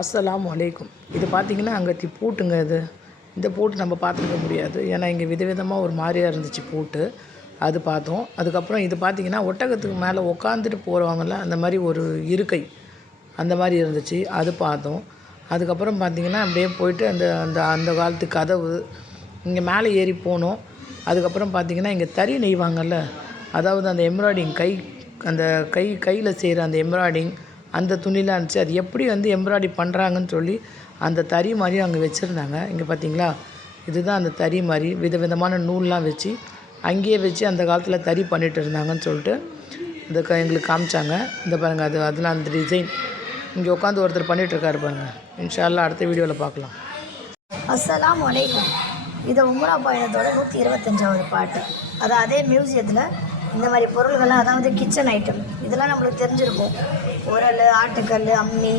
அஸ்ஸலாமு அலைக்கும். இது பார்த்தீங்கன்னா அங்கத்தி பூட்டுங்க இது. இந்த பூட்டு நம்ம பார்த்துருக்க முடியாது. ஏன்னா இங்கே விதவிதமாக ஒரு மாதிரியா இருந்துச்சு பூட்டு. அது பார்த்தோம். அதுக்கப்புறம் இது பார்த்தீங்கன்னா ஒட்டகத்துக்கு மேலே உட்காந்துட்டு போகிறவங்கள்ல அந்த மாதிரி ஒரு இருக்கை அந்த மாதிரி இருந்துச்சு. அது பார்த்தோம். அதுக்கப்புறம் பார்த்தீங்கன்னா அப்படியே போயிட்டு அந்த அந்த அந்த காலத்து கதவு இங்கே மேலே ஏறி போனோம். அதுக்கப்புறம் பார்த்தீங்கன்னா இங்கே தறி நெய்வாங்கல்ல, அதாவது அந்த எம்ப்ராய்டிங் அந்த கையில் செய்கிற அந்த எம்ப்ராய்டிங் அந்த துணிலாம் இருந்துச்சு. அது எப்படி வந்து எம்ப்ராய்டரி பண்ணுறாங்கன்னு சொல்லி அந்த தறி மாதிரியும் அங்கே வச்சுருந்தாங்க. இங்கே பார்த்தீங்களா, இதுதான் அந்த தறி மாதிரி விதவிதமான நூல்லாம் வச்சு அங்கேயே வச்சு அந்த காலத்தில் தறி பண்ணிகிட்டு இருந்தாங்கன்னு சொல்லிட்டு இந்த எங்களுக்கு காமிச்சாங்க. இந்த பாருங்கள், அதெல்லாம் அந்த டிசைன் இங்கே உட்காந்து ஒருத்தர் பண்ணிகிட்ருக்காரு பாருங்கள். இன்ஷா அல்லாஹ் அடுத்த வீடியோவில் பார்க்கலாம். அஸ்ஸலாமு அலைக்கும். இது உம்ரா பயணத்தோட 125வது பாட்டு. அது அதே மியூசியத்தில் இந்த மாதிரி பொருள்கள்லாம், அதாவது கிச்சன் ஐட்டம் இதெல்லாம் நம்மளுக்கு தெரிஞ்சிருக்கும். உரல், ஆட்டுக்கல், அம்மி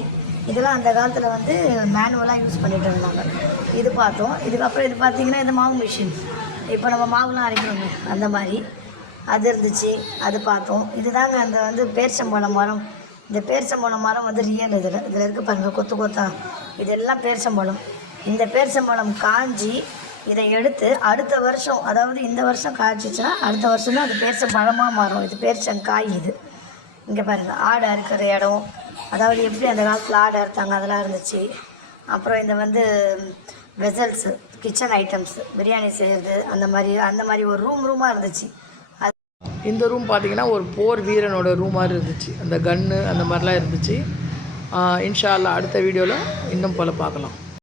இதெல்லாம் அந்த காலத்தில் வந்து மேனுவலாக யூஸ் பண்ணிகிட்டு இருந்தாங்க. இது பார்த்தோம். இதுக்கப்புறம் இது பார்த்திங்கன்னா இந்த மாவு மிஷின், இப்போ நம்ம மாவுலாம் அரைக்கிறோங்க அந்த மாதிரி அது இருந்துச்சு. அது பார்த்தோம். இதுதாங்க அந்த வந்து பேரிச்சம்பழம் மரம். இந்த பேரிச்சம்பழம் மரம் வந்து ரியல் இதில் இருக்குது பாருங்கள், கொத்து கொத்தா இதெல்லாம் பேரிச்சம்பழம். இந்த பேரிச்சம்பழம் காஞ்சி இதை எடுத்து அடுத்த வருஷம், அதாவது இந்த வருஷம் காய்ச்சிச்சுன்னா அடுத்த வருஷம் தான் அது பேரிச்சம்பழமாக மாறும். இது பேரிச்சங்காய். இது இங்கே பாருங்கள், ஆடு அறுக்கிற இடம், அதாவது எப்படி அந்த காலத்தில் ஆடு அறுத்தாங்க அதெல்லாம் இருந்துச்சு. அப்புறம் இந்த வந்து வெசல்ஸு, கிச்சன் ஐட்டம்ஸ், பிரியாணி செய்கிறது அந்த மாதிரி ஒரு ரூமாக இருந்துச்சு. இந்த ரூம் பார்த்திங்கன்னா ஒரு போர் வீரனோட ரூம் மாதிரி இருந்துச்சு. அந்த கன்று அந்த மாதிரிலாம் இருந்துச்சு. இன்ஷா அல்லாஹ் அடுத்த வீடியோவில் இன்னும் போல் பார்க்கலாம்.